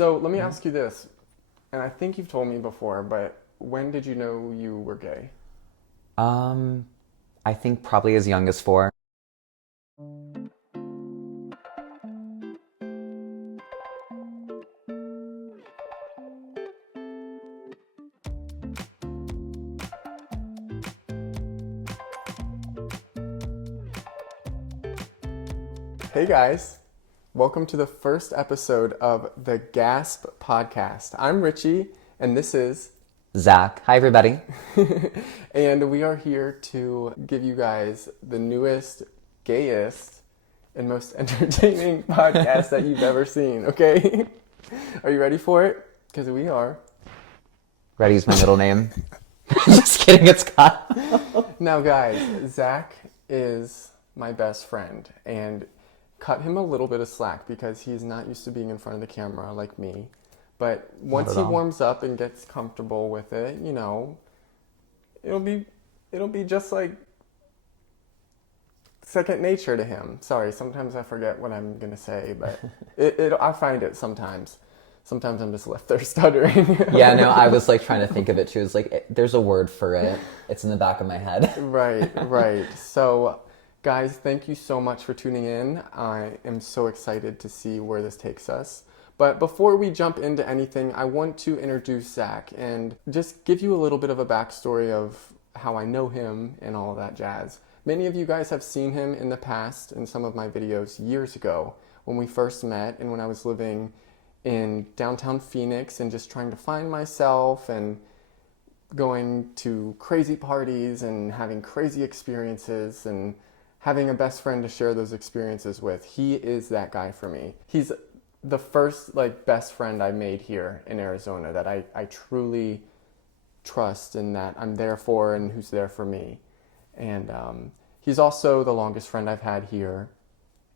So let me ask you this, and I think you've told me before, but when did you know you were gay? Um, I think probably as young as 4. Hey guys, welcome to the first episode of the Gasp podcast. I'm Richie, and this is, Zach. Hi, everybody. and we are here to give you guys the newest, gayest, and most entertaining podcast that you've ever seen, okay? Are you ready for it? Because we are. Reddy's my middle name. Just kidding, it's Kyle. Now, guys, Zach is my best friend, and cut him a little bit of slack because he's not used to being in front of the camera like me. But Not once at he all. warms up and gets comfortable with it, it'll be just like second nature to him. Sorry, sometimes I forget what I'm gonna say, but I find it sometimes. Sometimes I'm just left there stuttering. Yeah, no, I was like trying to think of it too. It's like, there's a word for it. It's in the back of my head. Right, right. So, guys, thank you so much for tuning in. I am so excited to see where this takes us. But before we jump into anything, I want to introduce Zach and just give you a little bit of a backstory of how I know him and all of that jazz. Many of you guys have seen him in the past in some of my videos years ago when we first met and when I was living in downtown Phoenix and just trying to find myself and going to crazy parties and having crazy experiences and having a best friend to share those experiences with. He is that guy for me. He's the first best friend I made here in Arizona that I truly trust and that I'm there for and who's there for me. And he's also the longest friend I've had here,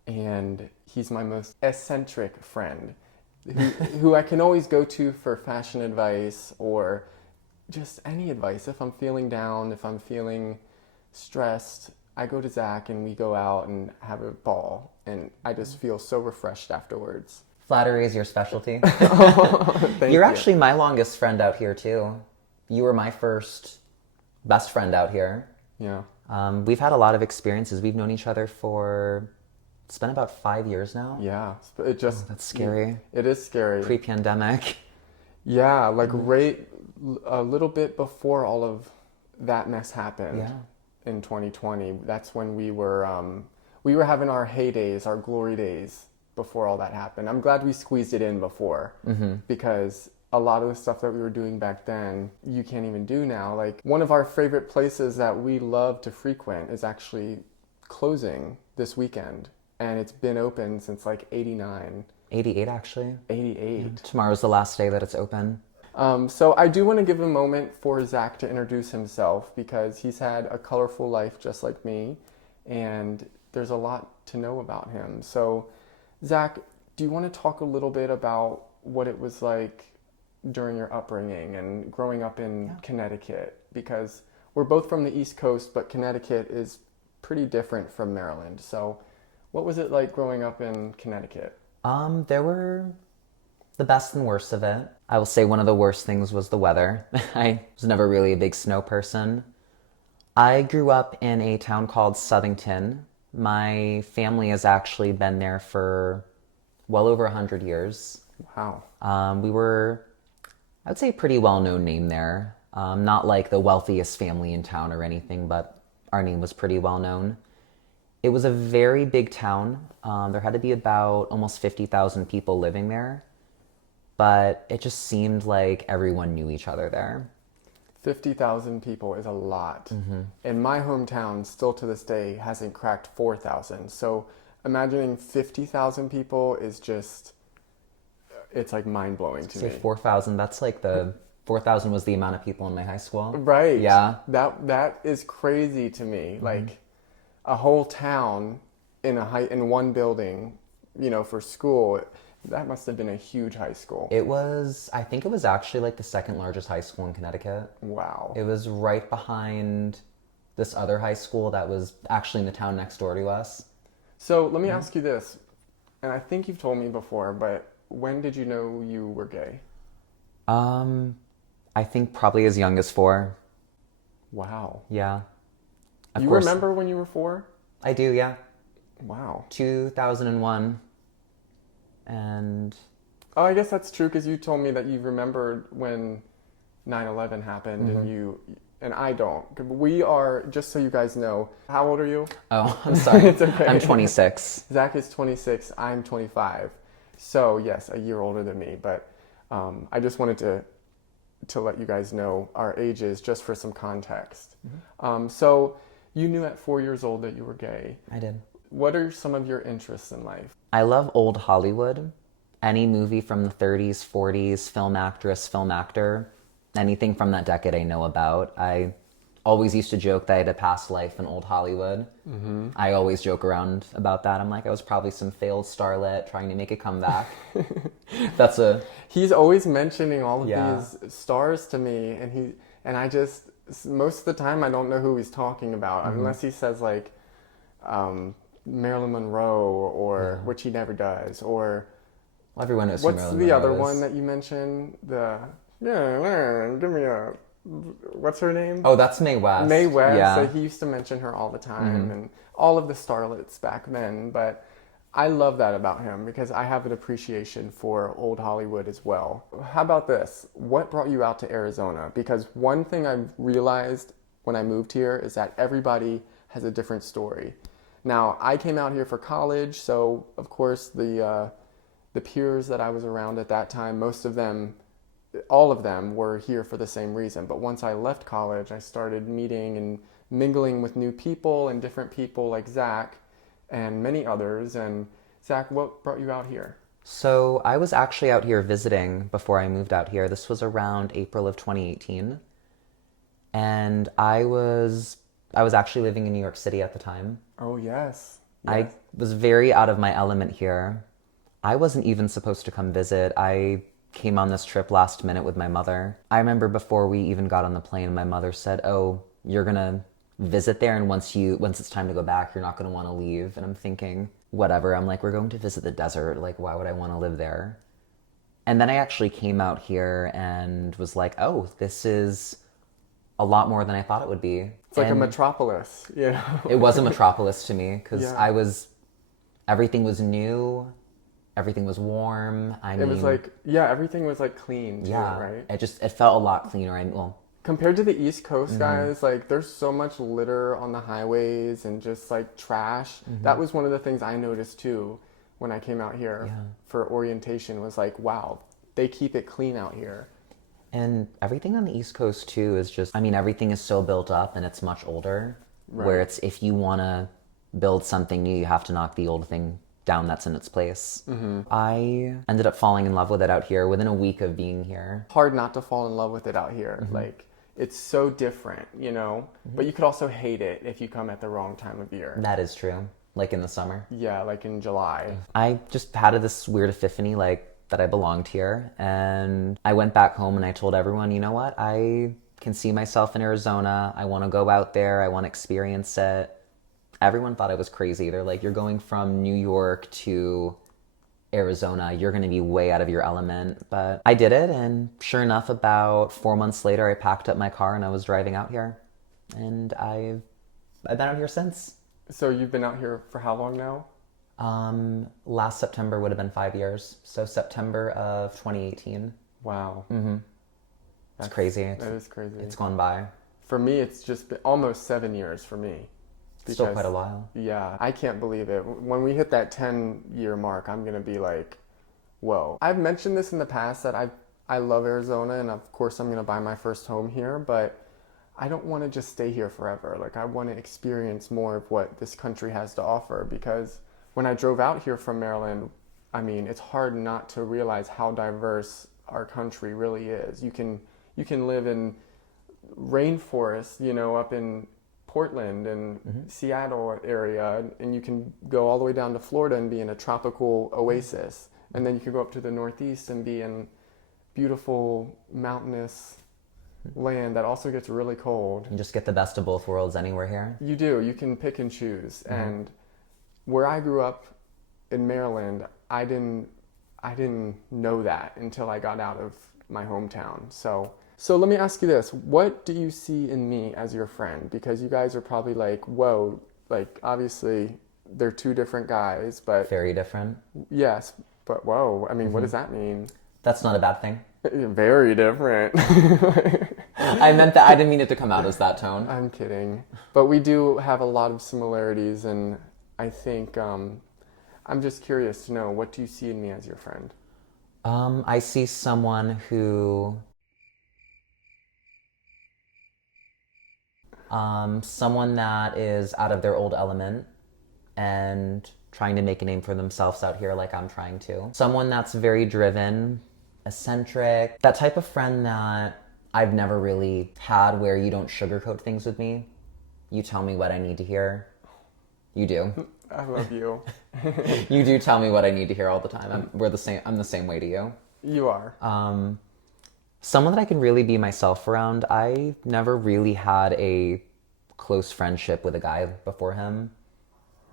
and he's my most eccentric friend who I can always go to for fashion advice or just any advice. If I'm feeling down, if I'm feeling stressed, I go to Zach and we go out and have a ball, and I just feel so refreshed afterwards. Flattery is your specialty. Thank You're you. actually my longest friend out here too. You were my first best friend out here. Yeah. We've had a lot of experiences. We've known each other for, it's been about 5 years now. Yeah. It just, That's scary. It is scary. Pre-pandemic. Yeah, right a little bit before all of that mess happened. Yeah. In 2020. That's when we were having our heydays, our glory days before all that happened. I'm glad we squeezed it in before because a lot of the stuff that we were doing back then, you can't even do now. Like one of our favorite places that we love to frequent is actually closing this weekend, and it's been open since like 89. 88 actually. 88. Tomorrow's the last day that it's open. So I do want to give a moment for Zach to introduce himself because he's had a colorful life just like me, and there's a lot to know about him. So Zach, do you want to talk a little bit about what it was like during your upbringing and growing up in Connecticut? Because we're both from the East Coast, but Connecticut is pretty different from Maryland. So what was it like growing up in Connecticut? There were the best and worst of it. I will say one of the worst things was the weather. I was never really a big snow person. I grew up in a town called Southington. My family has actually been there for well over 100 years. Wow. We were, I would say, a pretty well-known name there. Not like the wealthiest family in town or anything, but our name was pretty well-known. It was a very big town. There had to be about almost 50,000 people living there. But it just seemed like everyone knew each other there. 50,000 people is a lot. And my hometown, still to this day, hasn't cracked 4,000. So imagining 50,000 people is just, it's like mind-blowing to Say me. 4,000, that's like 4,000 was the amount of people in my high school. Right. Yeah. That is crazy to me. Like a whole town in one building, for school. That must have been a huge high school. I think it was actually like the second largest high school in Connecticut. Wow. It was right behind this other high school that was actually in the town next door to us. So let me ask you this, and I think you've told me before, but when did you know you were gay? I think probably as young as 4. Wow. Yeah. Of You course. remember when you were 4? I do, yeah. Wow. 2001. And Oh, I guess that's true because you told me that you remembered when 9/11 happened and I don't. We are, just so you guys know, how old are you? oh, I'm sorry. It's okay. I'm 26. Zach is 26, I'm 25. So yes, a year older than me, but I just wanted to let you guys know our ages just for some context. So you knew at 4 years old that you were gay. I did. What are some of your interests in life? I love old Hollywood. Any movie from the 30s, 40s, film actress, film actor, anything from that decade I know about. I always used to joke that I had a past life in old Hollywood. I always joke around about that. I'm like, I was probably some failed starlet trying to make a comeback. He's always mentioning all of Yeah. these stars to me, and I just, most of the time I don't know who he's talking about unless he says like Marilyn Monroe or which he never does, or Well, everyone knows who what's Marilyn the Monroe other is. one that you mentioned? Give me a, what's her name? Oh, that's Mae West. Mae West. Yeah. So he used to mention her all the time, and all of the starlets back then. But I love that about him because I have an appreciation for old Hollywood as well. How about this? What brought you out to Arizona? Because one thing I've realized when I moved here is that everybody has a different story. Now, I came out here for college, so of course the peers that I was around at that time, most of them, all of them were here for the same reason. But once I left college, I started meeting and mingling with new people and different people like Zach and many others. And Zach, what brought you out here? So I was actually out here visiting before I moved out here. This was around April of 2018. And I was actually living in New York City at the time. Oh, yes. I was very out of my element here. I wasn't even supposed to come visit. I came on this trip last minute with my mother. I remember before we even got on the plane, my mother said, "Oh, you're gonna visit there, and once it's time to go back, you're not gonna want to leave." And I'm thinking, whatever. I'm like, we're going to visit the desert. Like, why would I want to live there? And then I actually came out here and was like, oh, this is a lot more than I thought it would be. It's like a metropolis, you know? It was a metropolis to me because Yeah. everything was new, everything was warm. It was like, everything was like clean too, right? It felt a lot cleaner. Compared to the East Coast, guys, like there's so much litter on the highways and just like trash. That was one of the things I noticed too when I came out here for orientation was like, wow, they keep it clean out here. And everything on the East Coast too is just, everything is so built up and it's much older. Right. Where it's, if you want to build something new, you have to knock the old thing down that's in its place. I ended up falling in love with it out here within a week of being here. Hard not to fall in love with it out here. Like it's so different, you know, but you could also hate it if you come at the wrong time of year. That is true. Like in the summer. Yeah, like in July. I just had this weird epiphany, like, that I belonged here. And I went back home and I told everyone, you know what? I can see myself in Arizona. I want to go out there. I want to experience it. Everyone thought I was crazy. They're like, you're going from New York to Arizona. You're going to be way out of your element. But I did it. And sure enough, about 4 months later, I packed up my car and I was driving out here. And I've been out here since. So you've been out here for how long now? Last September would have been 5 years. So September of 2018. Wow. It's crazy. That is crazy. It's gone by. For me, it's just been almost 7 years for me. Still quite a while. Yeah, I can't believe it. When we hit that 10-year mark, I'm going to be like, whoa. I've mentioned this in the past that I love Arizona, and of course I'm going to buy my first home here, but I don't want to just stay here forever. Like, I want to experience more of what this country has to offer, because when I drove out here from Maryland, I mean, it's hard not to realize how diverse our country really is. You can live in rainforest, you know, up in Portland and Seattle area, and you can go all the way down to Florida and be in a tropical oasis, and then you can go up to the Northeast and be in beautiful mountainous land that also gets really cold. You just get the best of both worlds anywhere here. You do. You can pick and choose. And where I grew up in Maryland, I I didn't know that until I got out of my hometown. So let me ask you this. What do you see in me as your friend? Because you guys are probably like, whoa, like obviously they're two different guys, but Very different. yes, but whoa, I mean, what does that mean? That's not a bad thing. Very different. I meant that. I didn't mean it to come out as that tone. I'm kidding. But we do have a lot of similarities, and I think I'm just curious to know, what do you see in me as your friend? I see someone who... someone that is out of their old element and trying to make a name for themselves out here like I'm trying to. Someone that's very driven, eccentric, that type of friend that I've never really had where you don't sugarcoat things with me. You tell me what I need to hear. You do. I love you. You do tell me what I need to hear all the time. I'm the same way to you. You are. Someone that I can really be myself around. I never really had a close friendship with a guy before him.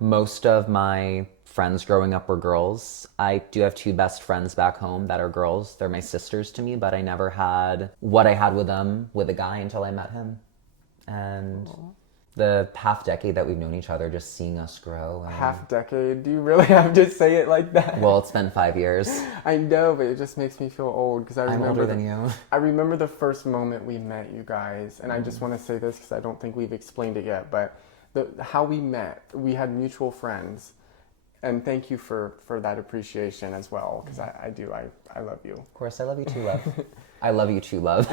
Most of my friends growing up were girls. I do have two best friends back home that are girls. They're my sisters to me, but I never had what I had with them with a guy until I met him. And the half decade that we've known each other, just seeing us grow. Half decade? Do you really have to say it like that? Well, it's been 5 years. I know, but it just makes me feel old because I'm older than you. I remember the first moment we met, you guys, and I just want to say this because I don't think we've explained it yet, but how we met, we had mutual friends, and thank you for that appreciation as well, because I love you. Of course, I love you too, love. I love you too, love.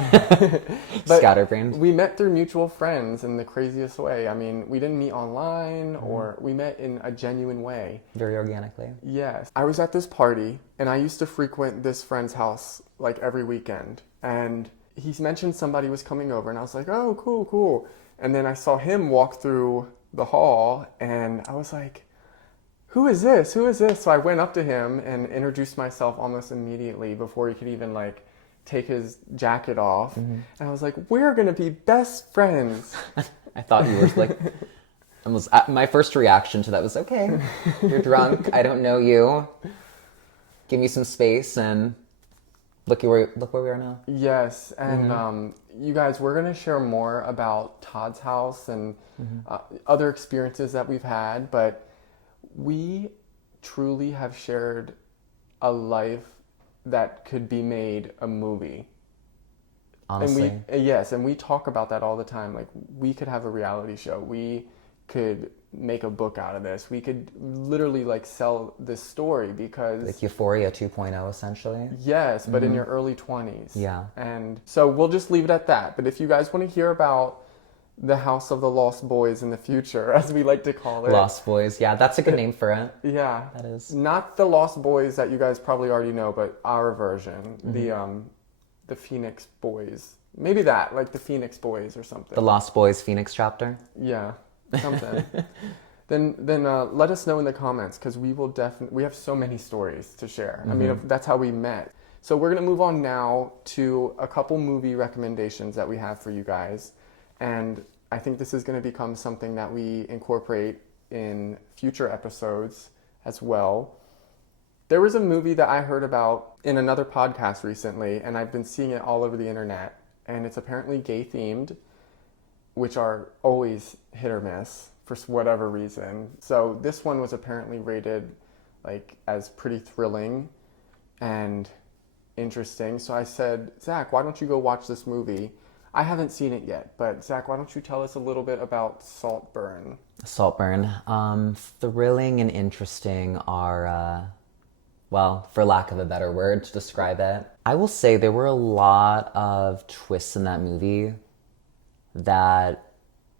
Scatterbrained. We met through mutual friends in the craziest way. I mean, we didn't meet online, or we met in a genuine way. Very organically. Yes. I was at this party, and I used to frequent this friend's house like every weekend, and he mentioned somebody was coming over, and I was like, oh, cool. And then I saw him walk through the hall, and I was like, who is this? So I went up to him and introduced myself almost immediately before he could even like take his jacket off. And I was like, we're gonna be best friends. I thought you were like, my first reaction to that was, okay, you're drunk, I don't know you, give me some space, and look where we are now. Yes, and you guys, we're gonna share more about Todd's house and other experiences that we've had, but we truly have shared a life that could be made a movie. Honestly. And we talk about that all the time. Like, we could have a reality show. We could make a book out of this. We could literally like sell this story because... Like Euphoria 2.0 essentially. Yes, but in your early 20s. Yeah. And so we'll just leave it at that. But if you guys want to hear about the House of the Lost Boys in the future, as we like to call it. Lost Boys. Yeah, that's a good name for it. Yeah. That is. Not the Lost Boys that you guys probably already know, but our version. The Phoenix Boys. Maybe that, like the Phoenix Boys or something. The Lost Boys Phoenix chapter? Yeah, something. Then let us know in the comments, because we have so many stories to share. I mean, that's how we met. So we're going to move on now to a couple movie recommendations that we have for you guys. And I think this is going to become something that we incorporate in future episodes as well. There was a movie that I heard about in another podcast recently, and I've been seeing it all over the internet, and it's apparently gay themed, which are always hit or miss for whatever reason. So this one was apparently rated like as pretty thrilling and interesting. So I said, Zach, why don't you go watch this movie? I haven't seen it yet, but Zach, why don't you tell us a little bit about Saltburn? Saltburn. Thrilling and interesting are, well, for lack of a better word to describe it. I will say there were a lot of twists in that movie that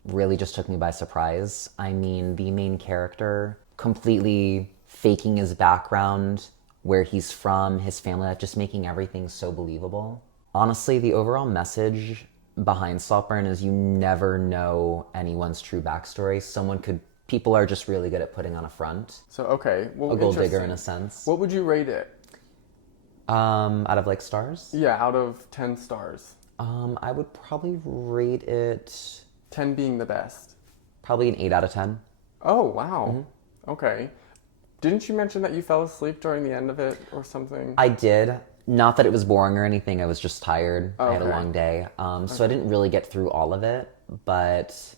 really just took me by surprise. I mean, the main character completely faking his background, where he's from, his family, just making everything so believable. Honestly, the overall message behind Saltburn is you never know anyone's true backstory. People are just really good at putting on a front. So, okay. Well, a gold digger in a sense. What would you rate it? Out of like stars? Yeah, out of 10 stars. I would probably rate it... 10 being the best. Probably an 8 out of 10. Oh, wow. Okay. Didn't you mention that you fell asleep during the end of it or something? I did. Not that it was boring or anything. I was just tired. I had a Okay. long day. So I didn't really get through all of it, but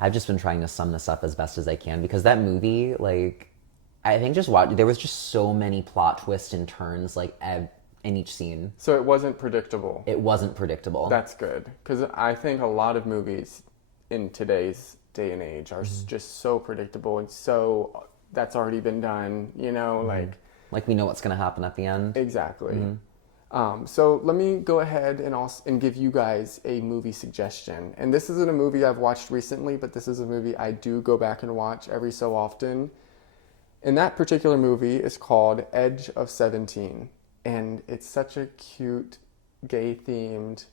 I've just been trying to sum this up as best as I can because that movie, like, I think there was just so many plot twists and turns, like, in each scene. So it wasn't predictable. It wasn't predictable. That's good. Because I think a lot of movies in today's day and age are just so predictable and so that's already been done, you know, Like we know what's going to happen at the end. Exactly. So let me go ahead and give you guys a movie suggestion. And this isn't a movie I've watched recently, but this is a movie I do go back and watch every so often. And that particular movie is called Edge of 17. And it's such a cute, gay-themed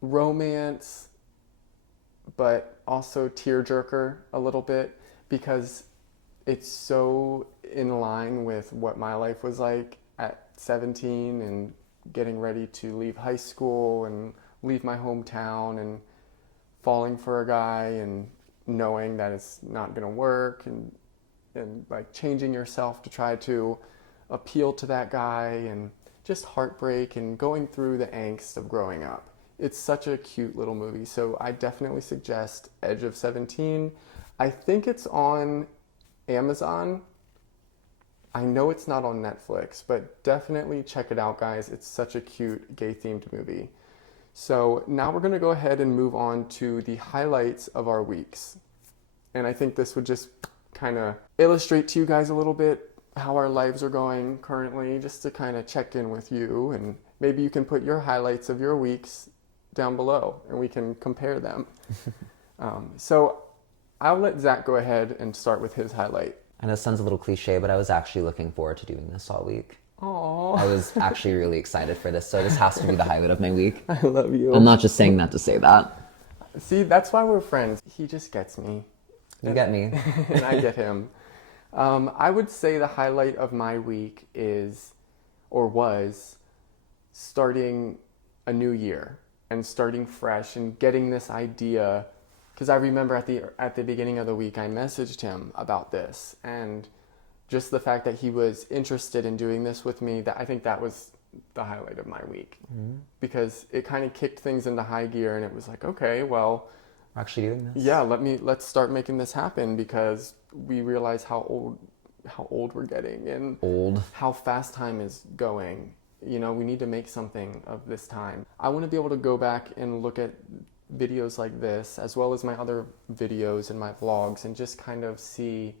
romance, but also tearjerker a little bit because it's so in line with what my life was like at 17 and getting ready to leave high school and leave my hometown and falling for a guy and knowing that it's not going to work and like changing yourself to try to appeal to that guy and just heartbreak and going through the angst of growing up. It's such a cute little movie, so I definitely suggest Edge of 17. I think it's on Amazon. I know it's not on Netflix, but definitely check it out, guys. It's such a cute gay-themed movie. So now we're going to go ahead and move on to the highlights of our weeks. And I think this would just kind of illustrate to you guys a little bit how our lives are going currently, just to kind of check in with you. And maybe you can put your highlights of your weeks down below and we can compare them. So I'll let Zach go ahead and start with his highlight. I know it sounds a little cliche, but I was actually looking forward to doing this all week. Aww. I was actually really excited for this, so this has to be the highlight of my week. I love you. I'm not just saying that to say that. See, that's why we're friends. He just gets me. You get me. And I get him. I would say the highlight of my week was starting a new year and starting fresh and getting this idea. Because I remember at the beginning of the week, I messaged him about this, and just the fact that he was interested in doing this with me, I think that was the highlight of my week. Because it kind of kicked things into high gear, and it was like, okay, well, We're actually doing this? yeah, let's start making this happen, because we realize how old we're getting and how fast time is going. You know, we need to make something of this time. I want to be able to go back and look at videos like this, as well as my other videos and my vlogs, and just kind of see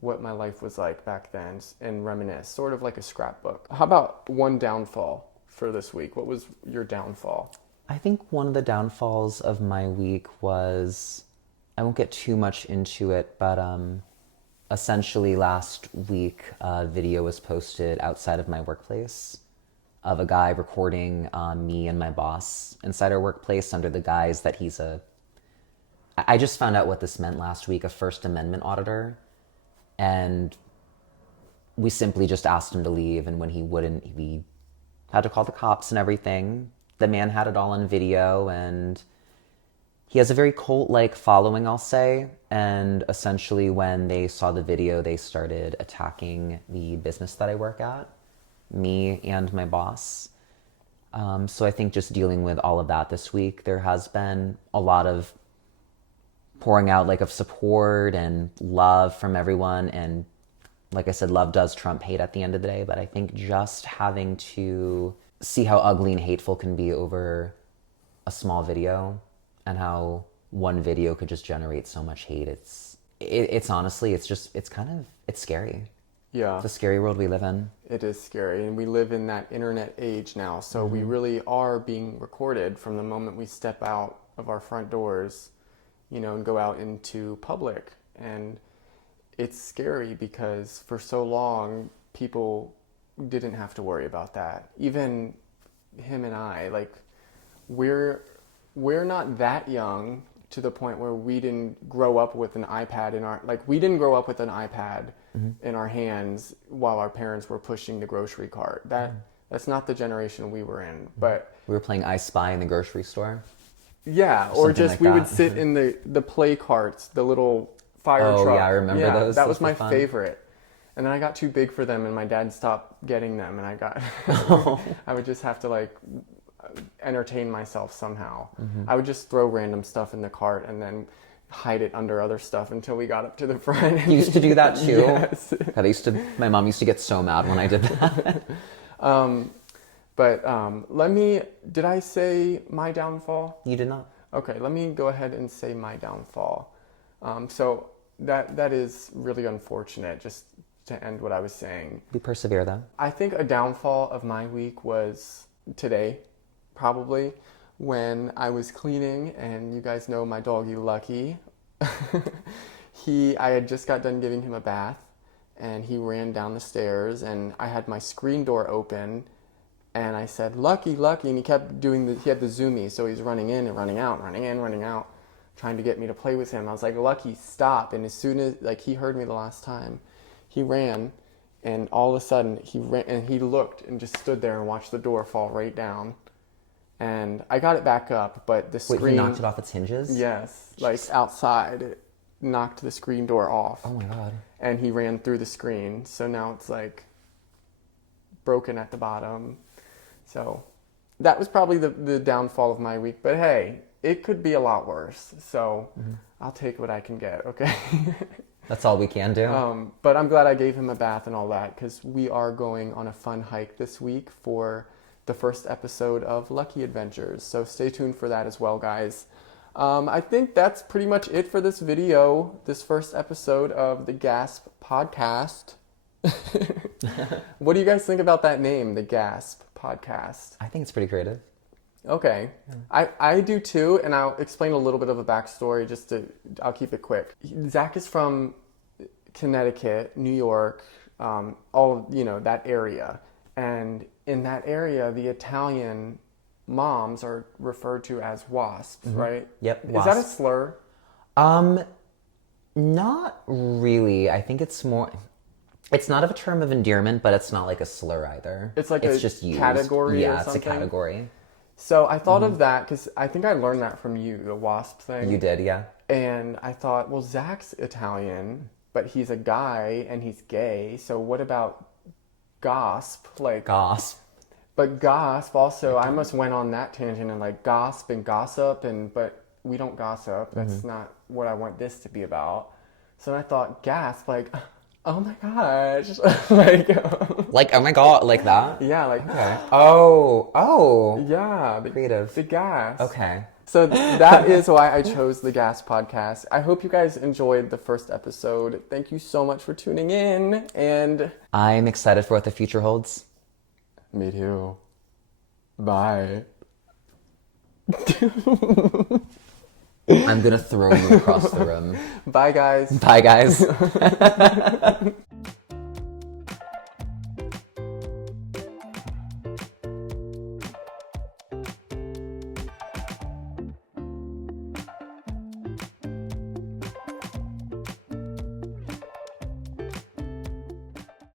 what my life was like back then and reminisce, sort of like a scrapbook. How about one downfall for this week? What was your downfall? I think one of the downfalls of my week was, I won't get too much into it, but essentially last week a video was posted outside of my workplace of a guy recording me and my boss inside our workplace under the guise that he's I just found out what this meant last week, a First Amendment auditor. And we simply just asked him to leave, and when he wouldn't, we had to call the cops and everything. The man had it all on video, and he has a very cult-like following, I'll say. And essentially when they saw the video, they started attacking the business that I work at, me and my boss. So I think just dealing with all of that this week, there has been a lot of pouring out of support and love from everyone. And like I said, love does trump hate at the end of the day. But I think just having to see how ugly and hateful can be over a small video, and how one video could just generate so much hate. It's honestly, it's scary. Yeah. It's a scary world we live in. It is scary, and we live in that internet age now, so we really are being recorded from the moment we step out of our front doors, and go out into public. And it's scary because for so long, people didn't have to worry about that. Even him and I, we're not that young to the point where we didn't grow up with an iPad we didn't grow up with an iPad in our hands while our parents were pushing the grocery cart. That's not the generation we were in. But we were playing I Spy in the grocery store. Yeah, or just we would sit in the play carts, the little fire Oh, truck. yeah, I remember those. That Those was were my fun. favorite. And then I got too big for them, and my dad stopped getting them, and I got, I would just have to like entertain myself somehow. I would just throw random stuff in the cart and then hide it under other stuff until we got up to the front. You used to do that too? Yes. My mom used to get so mad when I did that. Did I say my downfall? You did not. Okay, let me go ahead and say my downfall. So that is really unfortunate, just to end what I was saying. We persevere though. I think a downfall of my week was today, probably, when I was cleaning, and you guys know my doggy Lucky. I had just got done giving him a bath, and he ran down the stairs, and I had my screen door open, and I said, Lucky, Lucky, and he kept doing he had the zoomies, so he's running in and running out, running in, running out, trying to get me to play with him. I was like, Lucky, stop. And as soon as, like, he heard me the last time, he ran, and all of a sudden he ran, and he looked and just stood there and watched the door fall right down. And I got it back up, but the screen... Wait, he knocked it off its hinges? Yes, like outside, it knocked the screen door off. Oh my God. And he ran through the screen, so now it's like broken at the bottom. So that was probably the downfall of my week, but hey, it could be a lot worse, so I'll take what I can get, okay? That's all we can do. But I'm glad I gave him a bath and all that, because we are going on a fun hike this week for the first episode of Lucky Adventures. So stay tuned for that as well, guys. I think that's pretty much it for this video, this first episode of the Gasp podcast. What do you guys think about that name, the Gasp podcast? I think it's pretty creative. Okay. Yeah. I do too, and I'll explain a little bit of a backstory I'll keep it quick. Zach is from Connecticut, New York, that area. And in that area, the Italian moms are referred to as wasps, right? Yep, wasps. Is that a slur? Not really. I think it's more... It's not a term of endearment, but it's not like a slur either. It's like it's a just used. Category or Yeah, something? it's a category. So I thought of that because I think I learned that from you, the wasp thing. You did, yeah. And I thought, well, Zach's Italian, but he's a guy and he's gay. So what about Gasp? Like Gasp. But Gasp also, I almost went on that tangent and like Gasp and gossip, but we don't gossip. That's not what I want this to be about. So then I thought, Gasp, like, oh my gosh. Like, oh my God, like that? Yeah, like, okay. Oh. Yeah. Creative. The gas. Okay. So that is why I chose the Gas podcast. I hope you guys enjoyed the first episode. Thank you so much for tuning in, and I'm excited for what the future holds. Me too. Bye. I'm gonna throw you across the room. Bye, guys. Bye, guys.